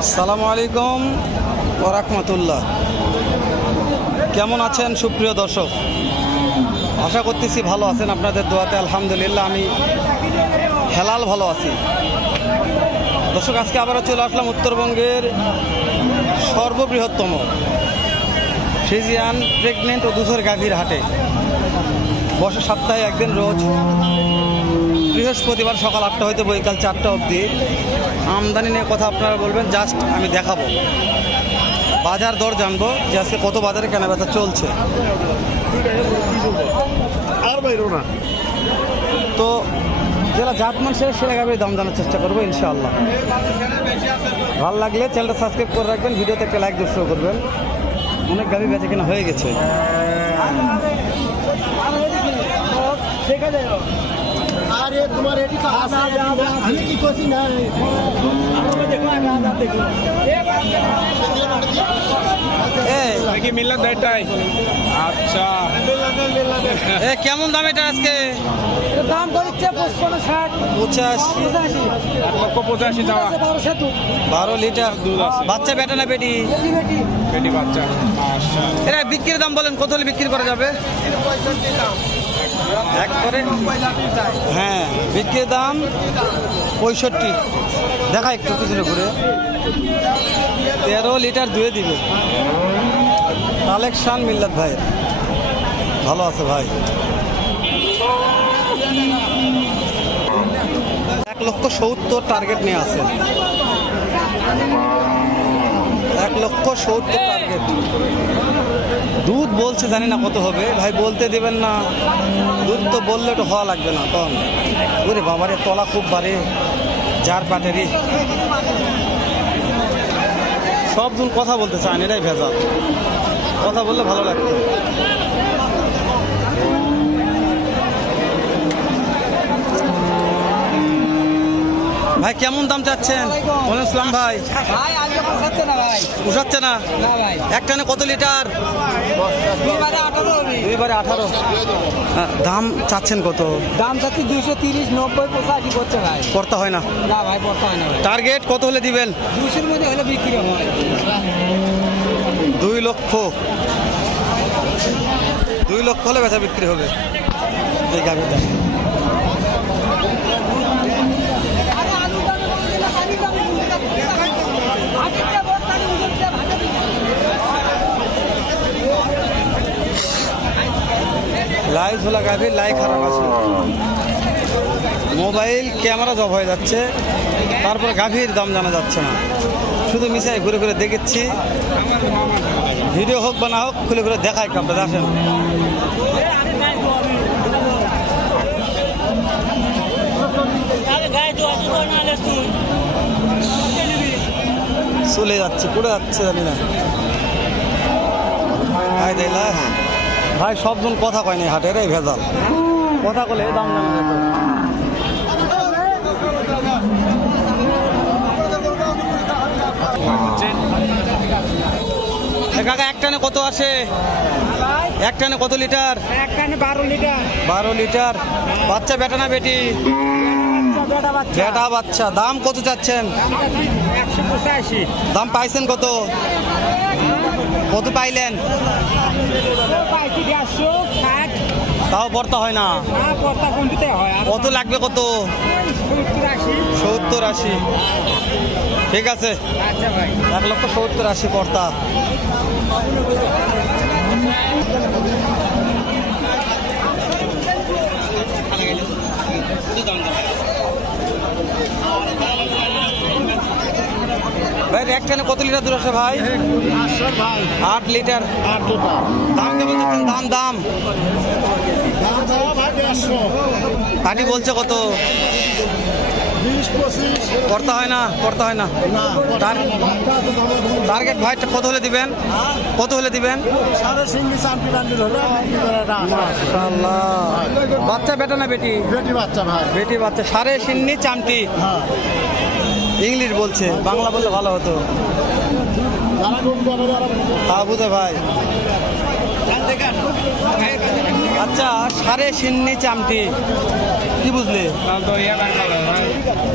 আসসালামু আলাইকুম ওয়া রাহমাতুল্লাহ। কেমন আছেন সুপ্রিয় দর্শক? আশা করতেছি ভালো আছেন, আপনাদের দোয়াতে আলহামদুলিল্লাহ আমি হেলাল ভালো আছি। দর্শক, আজকে আবারও চলে আসলাম উত্তরবঙ্গের সর্ববৃহত্তম ফ্রিজিয়ান প্রেগনেন্ট ও দুধের গাভীর হাটে। বসে সপ্তাহে একদিন, রোজ বৃহস্পতিবার সকাল 8টা হইতে বৈকাল 4টা অবধি। আমদানি নিয়ে কথা আপনারা বলবেন, জাস্ট আমি দেখাবো, বাজার দর জানবো যে আজকে কত বাজারে কেনাবেচা চলছে। তো যারা জাতমান সেরা গাভীর দাম জানার চেষ্টা করবো ইনশাআল্লাহ। ভালো লাগলে চ্যানেলটা সাবস্ক্রাইব করে রাখবেন, ভিডিওতে একটা লাইক দিয়ে শুরু করবেন। অনেক গাভী বেচা কেনা হয়ে গেছে। আরে তোমার এটি তো আমি কি করছি না দেখি মিললাম দেয়টাই। আচ্ছা, কেমন দাম এটা আজকে? দাম করছে 85 1,85,000 দেওয়া। 12 লিটার দুধ আছে। বাচ্চা বেটা না বেটি? বেটি বাচ্চা। মাশাআল্লাহ। এরা বিক্রির দাম বলেন, কত হলে বিক্রি করা যাবে? একবারে হ্যাঁ, বিক্রির দাম 65। দেখা একটু পিছনে ঘুরে। 13 লিটার দুয়ে দিবে। কালেকশন মিল্লাত ভাই ভালো আছে ভাই। 1,70,000 টার্গেট নিয়ে আছে। 1,70,000 টার্গেট। দুধ বলছে, জানি না কত হবে ভাই, বলতে দেবেন না। দুধ তো বললে তো হওয়া লাগবে না কম। ওরে বাবারে, তলা খুব বাড়ে যার পাটেরই। সব দিন কথা বলতে চান, এটাই ভেজাল। কথা বললে ভালো লাগতো। ভাই কেমন দাম চাচ্ছেন? ওয়ালাইকুম আসসালাম ভাই। ভাই আজকে পোষাচ্ছে না ভাই। পোষাচ্ছে না? না ভাই, একটানে কত লিটার? দুইবারে 18 হবে। দুইবারে 18। দাম চাচ্ছেন কত? দাম চাচ্ছি 230, 90, 85 করছে ভাই। করতে হয় না? না ভাই, পড়তে হয় না ভাই। টার্গেট কত হলে দিবেন? 200 এর মধ্যে হলে বিক্রি হবে। 2 লক্ষ। 2 লক্ষ হলে বেচা বিক্রি হবে এই গাভীর দাম। লাইভ ঝোলা গাভীর লাই খারাপ আছে, মোবাইল ক্যামেরা জব হয়ে যাচ্ছে, তারপর গাভীর দাম জানা যাচ্ছে না। শুধু মিশাই ঘুরে ঘুরে দেখেছি, ভিডিও হোক বা না হোক খুলে ঘুরে দেখাই আপনাদের। আসেন, চলে যাচ্ছে, পড়ে যাচ্ছে, জানি না ভাই। দেখলা ভাই, সবজন কথা কয় নাই হাটে, এরাই ভেজাল। কথা বলে দাম জানা যেত। কাকা একটানে কত আসে? একটানে কত লিটার? একখানে 12 লিটার। 12 লিটার। বাচ্চা বেটা না বেটি? বেটা বাচ্চা। বেটা বাচ্চা। দাম কত চাচ্ছেন? 185। দাম পাইছেন কত? কত পাইলেন? পাইছি 150, 60। তাও পড়তা হয় না। না, পড়তা কমতে হয়। কত লাগবে? কত? 70, 80। 70, 80। ঠিক আছে, আচ্ছা ভাই। 1,70,000, 80 পড়তা। ভাই একখানে কত লিটার দুধ আসে ভাই? 8 লিটার। দাম কেমন চাচ্ছেন? দাম পাটি বলছে কত? 20-25। করতে হয় না? করতে হয় না। টার্গেট ভাই কত হলে দিবেন? কত হলে দিবেন? মাশাআল্লাহ। বাচ্চা বেটা না বেটি? বেটি বাচ্চা ভাই। বেটি বাচ্চা। 3.5 চামটি। ইংলিশ বলছে, বাংলা বললে ভালো হতো। হ্যাঁ বুঝে ভাই। আচ্ছা, 3.5 চামটি। কি বুঝলি? তাহলে তো ইয়ে বাংলা ভাই।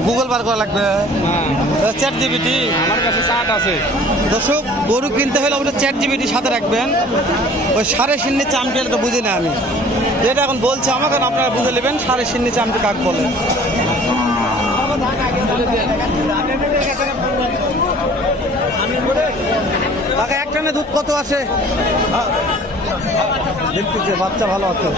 গুগল বার করা লাগবে, হ্যাঁ চ্যাট জিপিটি। আমার কাছে চাট আছে। দর্শক গরু কিনতে হলে ওটা চ্যাট জিপিটি সাথে রাখবেন। ওই সাড়ে সিন্নি চামটি তো বুঝি না আমি, যেটা এখন বলছে আমাকে আপনারা বুঝে নেবেন সাড়ে সিন্নি চামটি কাক বলে। কাকা একটানে দুধ কত আসে? দেখতেছে বাচ্চা ভালো আছে।